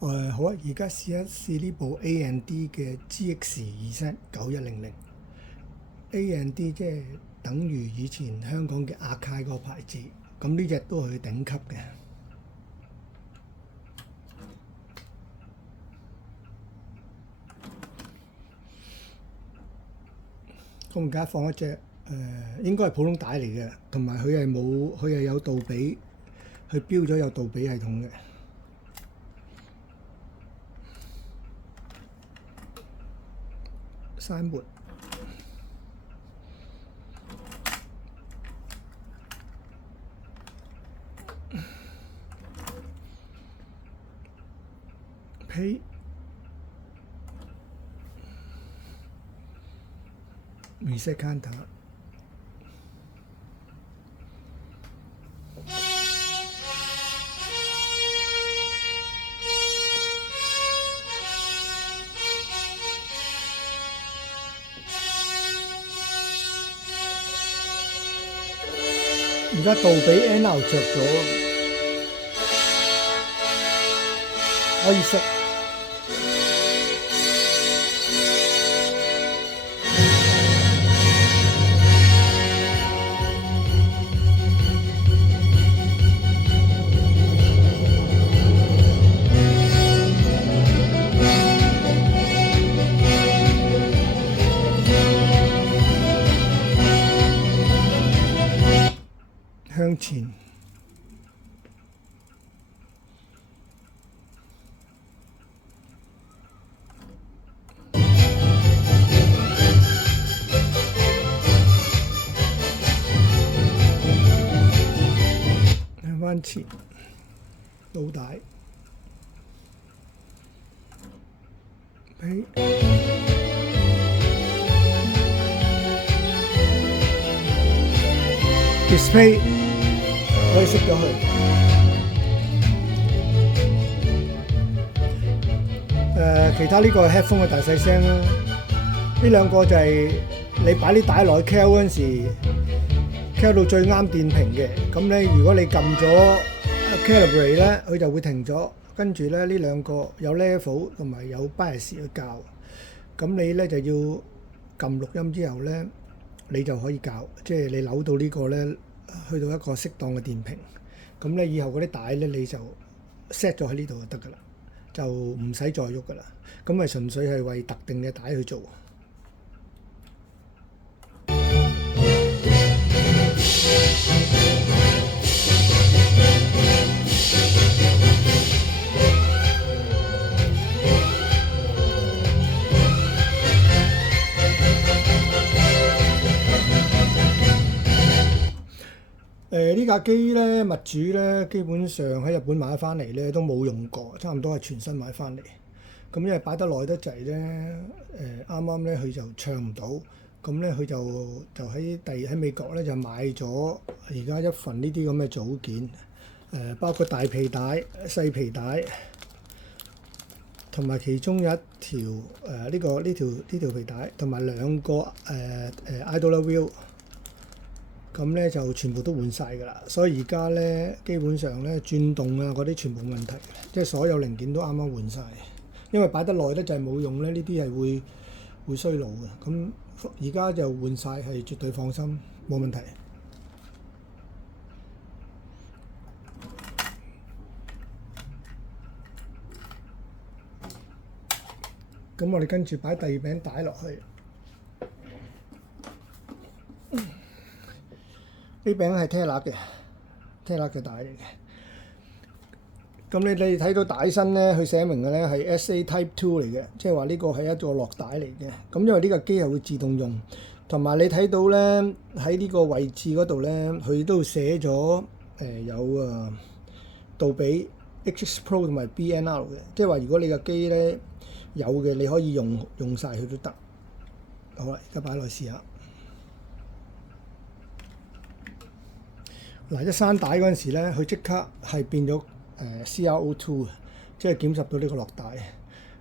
好啊！而家試一試呢部 A&D 嘅 GX2Z9100。A&D 即係等於以前香港嘅阿卡嗰個牌子，咁呢隻都係頂級嘅。咁而家放一隻應該係普通帶嚟嘅，同埋佢係有杜比，佢標咗有杜比系統嘅。閂門。Pay。Reset counter。而家杜比 NR 着咗，可以熄。向前。向翻前。倒帶。Display。可以熄咗佢。其他呢個係 headphone 嘅大細聲啦。呢兩個就係你擺啲帶落去 cal 嗰陣時 ，cal 到最啱電瓶嘅。咁咧，如果你撳咗 calibrate 咧，佢就會停咗。跟住咧，呢兩個有 level 同埋有 bias 去校。咁你咧就要撳錄音之後咧，你就可以校，即係你扭到呢個咧。去到一個適當嘅電瓶，咁咧以後嗰啲帶咧你就 set 咗喺呢度就得㗎啦，就唔使再喐㗎啦。咁咪純粹係為特定嘅帶去做。呢架機咧，物主咧基本上喺日本買翻嚟咧都冇用過，差唔多係全新買翻嚟。咁因為擺得耐得滯咧，啱啱咧佢就唱唔到，咁咧佢就喺美國咧就買咗而家一份呢啲咁嘅組件，包括大皮帶、細皮帶，同埋其中有一條呢條皮帶，同埋兩個idler wheel。咁咧就全部都換晒㗎啦，所以而家咧基本上咧轉動啊嗰啲全部冇問題，即係所有零件都啱啱換晒。因為擺得耐咧就係冇用咧，呢啲係會衰老嘅。咁而家就換晒係絕對放心，冇問題。咁我哋跟住擺第二餅帶落去。呢餅係 Teller 嘅帶嚟嘅。咁你哋睇到帶身咧，佢寫明嘅咧係 SA Type 2嚟嘅，即係話呢個係一個落帶嚟嘅。咁因為呢個機係會自動用，同埋你睇到咧喺呢個位置嗰度咧，佢都寫咗有杜比 HX Pro 同埋 BNR 嘅，即係話如果你個機咧有嘅，你可以用晒佢都得。好啦，而家擺落去試下。嗱，一閂帶嗰陣時咧，佢即刻係變咗CRO2，即係檢測到呢個落帶。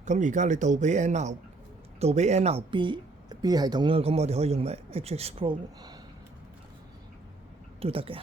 咁而家你杜比 NR、B 系統啦，咁我哋可以用埋 HX Pro 都得嘅。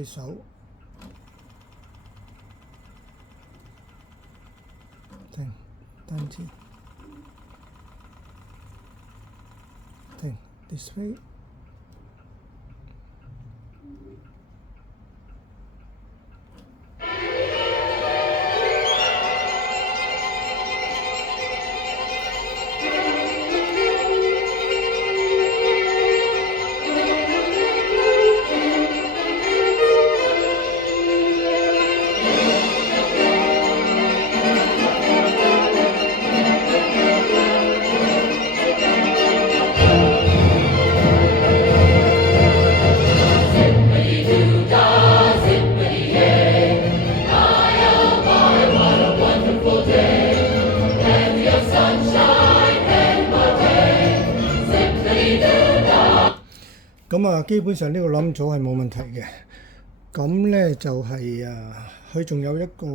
快手，停，單字，停 display。咁啊，基本上呢個冧咗係冇問題嘅。咁咧就係佢仲有一個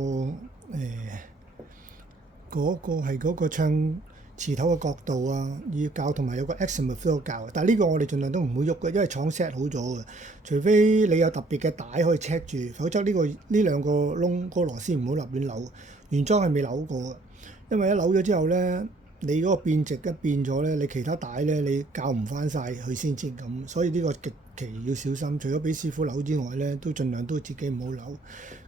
嗰個係嗰個唱詞頭嘅角度啊，要校同埋有個 azimuth都要校。但係呢個我哋盡量都唔會喐嘅，因為廠 set 好咗嘅。除非你有特別嘅帶可以 check 住，否則呢兩個窿嗰個螺絲唔好立亂扭。原裝係未扭過嘅，因為一扭咗之後咧，你嗰個變直一變咗咧，你其他帶咧你校唔翻晒佢先至咁，所以呢個極其要小心。除咗俾師傅扭之外咧，都盡量都自己唔好扭。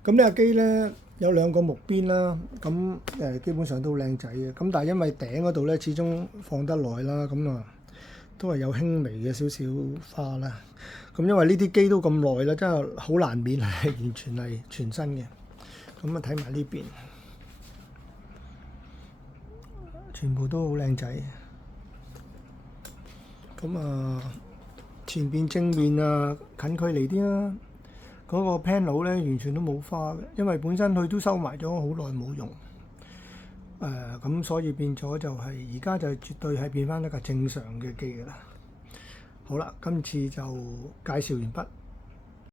咁呢架機咧有兩個木邊啦，咁基本上都好靚仔嘅。咁但係因為頂嗰度咧始終放得耐啦，咁啊都係有輕微嘅少少花啦。咁因為呢啲機都咁耐啦，真係好難免係完全係全新嘅。咁啊睇埋呢邊。全部都好靚仔，咁啊前邊正面啊近距離啲啦，嗰個 panel 咧完全都冇花嘅，因為本身佢都收埋咗好耐冇用，咁所以變咗就係而家就絕對係變翻一架正常嘅機㗎啦。好啦，今次就介紹完畢。